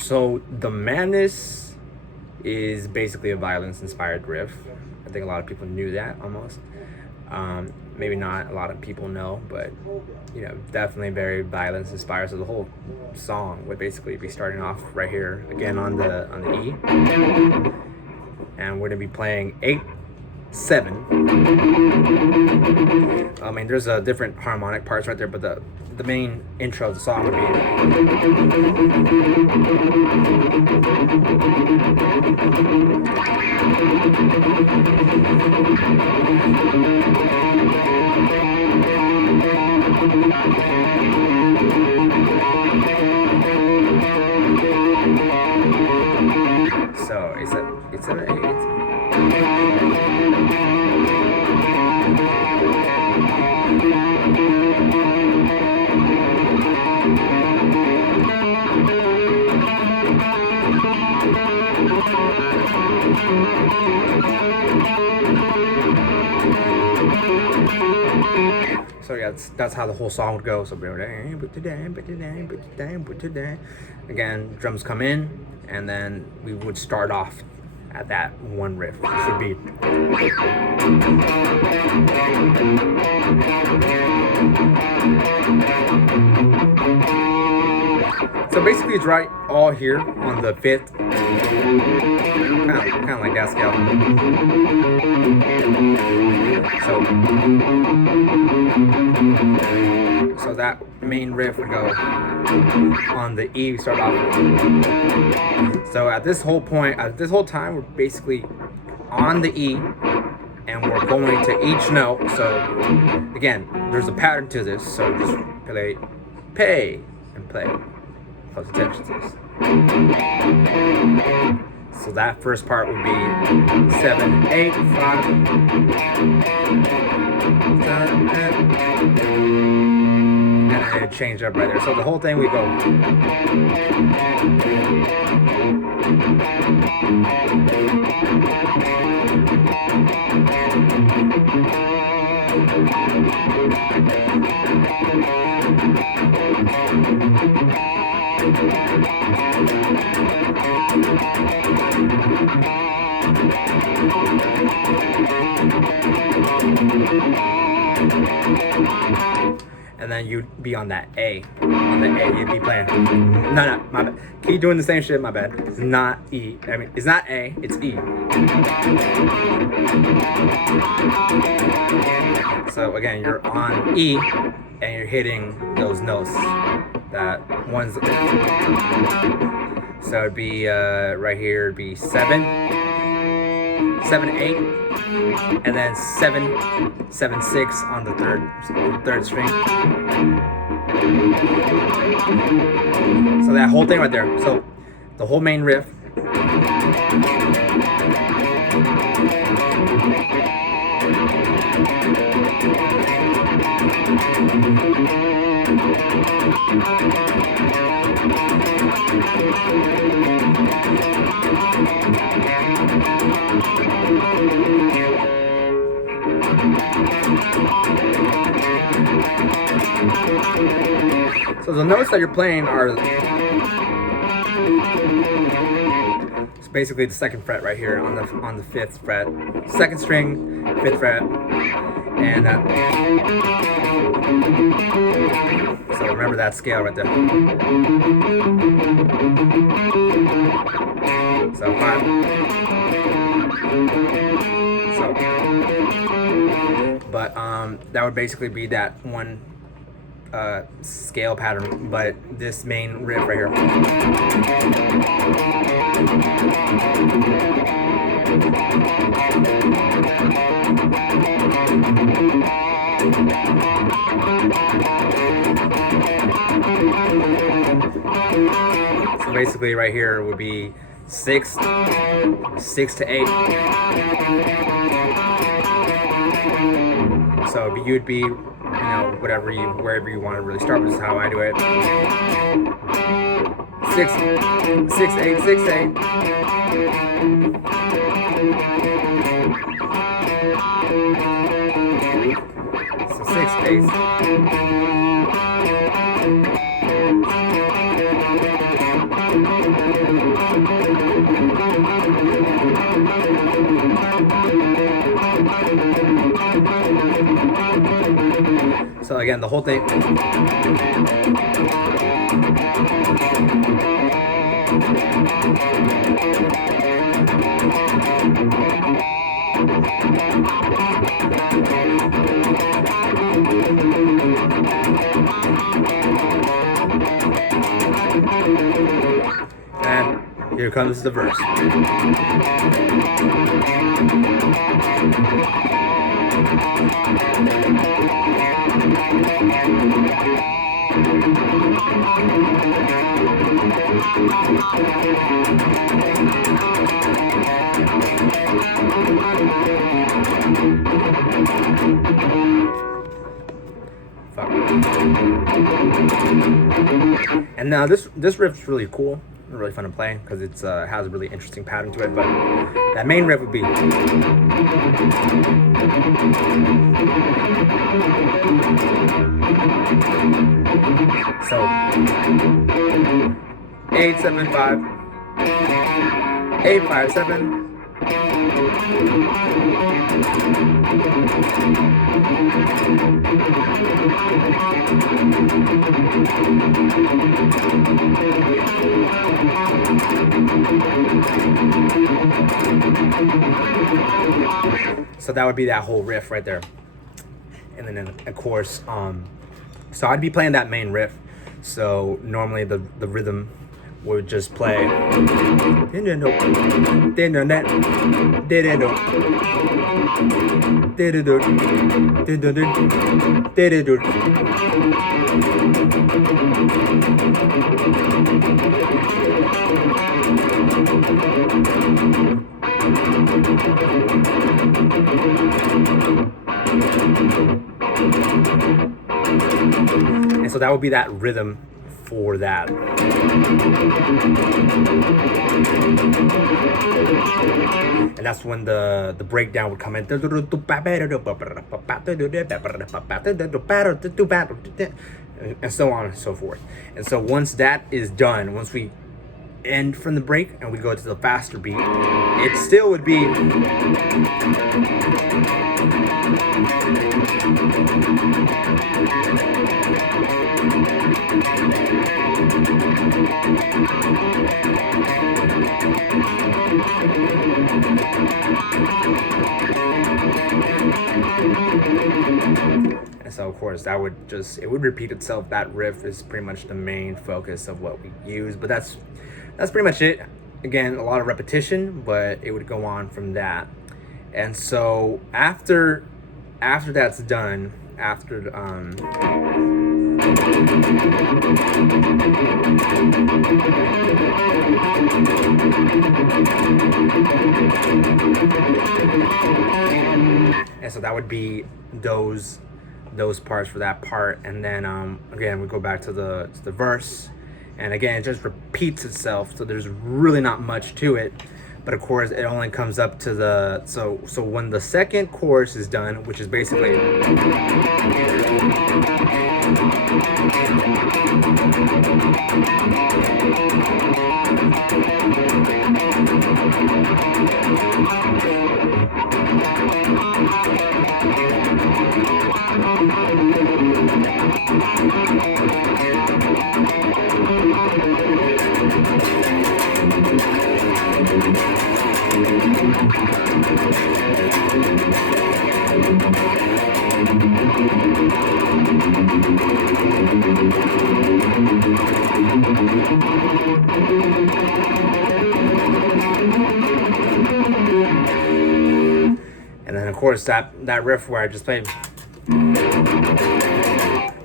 So the Madness is basically a violence-inspired riff. I think a lot of people knew that almost. Maybe not a lot of people know, but definitely very violence-inspired. So the whole song would basically be starting off right here again on the E, and we're gonna be playing 8/7. I mean, there's different harmonic parts right there, but the main intro of the song would be. So it's a So yeah, that's how the whole song would go. So again, drums come in, and then we would start off at that one riff, which would be. So basically, it's right all here on the 5th, kind of like that scale. So that main riff would go on the E, start off. So at this whole time, we're basically on the E, and we're going to each note. So again, there's a pattern to this. So just pay, and play. Close attention to this. So that first part would be 7, 8, 5. And it change up right there. So the whole thing we go. And then you'd be on that A. On the A, you'd be playing. No, my bad. Keep doing the same shit, my bad. It's not E. I mean, it's not A, it's E. So again, you're on E, and you're hitting those notes. That one's. So it'd be right here, it'd be 7, 7, 8. And then 7, 7, 6 on the third string. So that whole thing right there. So the whole main riff. So the notes that you're playing are it's basically the 2nd fret right here on the 5th fret, 2nd string, 5th fret, and so remember that scale right there. So 5. So, but that would basically be that one. Scale pattern, but this main riff right here. So basically right here would be 6 to 8. So you'd be wherever you want to really start, which is how I do it. 6, 8, 6, 8. So 6 8. So again, the whole thing. And here comes the verse. And now this riff's really cool, really fun to play because it's has a really interesting pattern to it. But that main riff would be. So 875 857. So that would be that whole riff right there. And then of course, so I'd be playing that main riff. So normally the rhythm would just play. And so that would be that rhythm for that. And that's when the breakdown would come in. And so on and so forth. And so once that is done, once we end from the break and we go to the faster beat, it still would be. And so of course that would just, it would repeat itself. That riff is pretty much the main focus of what we use, but that's pretty much it. Again, a lot of repetition, but it would go on from that. And so after that's done, after and so that would be those parts for that part. And then again, we go back to the verse, and again it just repeats itself, so there's really not much to it. But of course it only comes up to the so when the second chorus is done, which is basically and then of course that riff where I just played,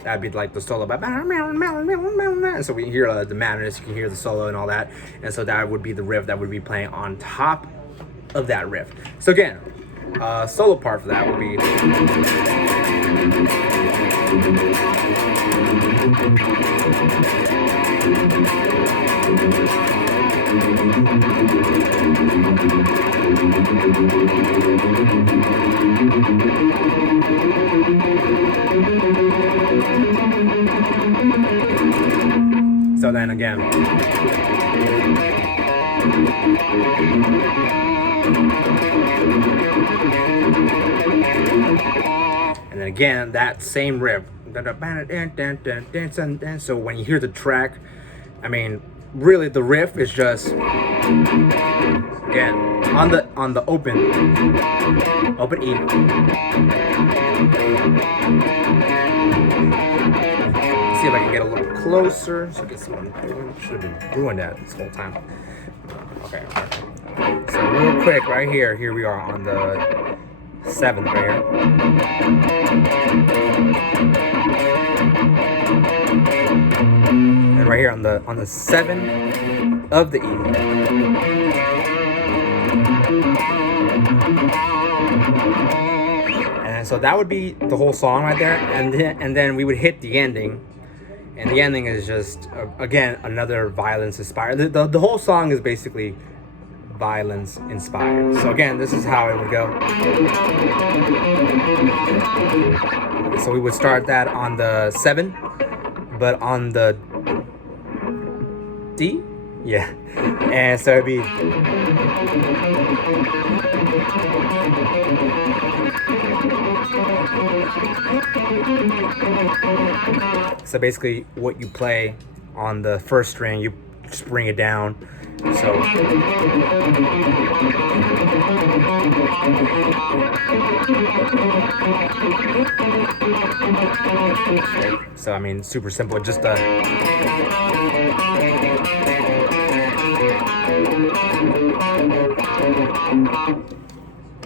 that'd be like the solo. And so we hear the madness, you can hear the solo and all that. And so that would be the riff that would be playing on top of that riff. So again, solo part for that would be. So then again, and then again that same riff So when you hear the track, I mean, really the riff is just, again, on the open E. See if I can get a little closer so get someone. Should have been doing that this whole time. Okay. So real quick, right here we are on the 7th right here. And right here on the 7 of the E. And so that would be the whole song right there, and then we would hit the ending. And the ending is just, again, another violence inspired. The whole song is basically violence inspired. So again, this is how it would go. So we would start that on the 7, but on the D? Yeah. And so it'd be... So basically what you play on the first string, you just bring it down. So I mean, super simple, just and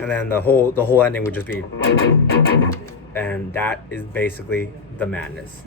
then the whole ending would just be, and that is basically the madness.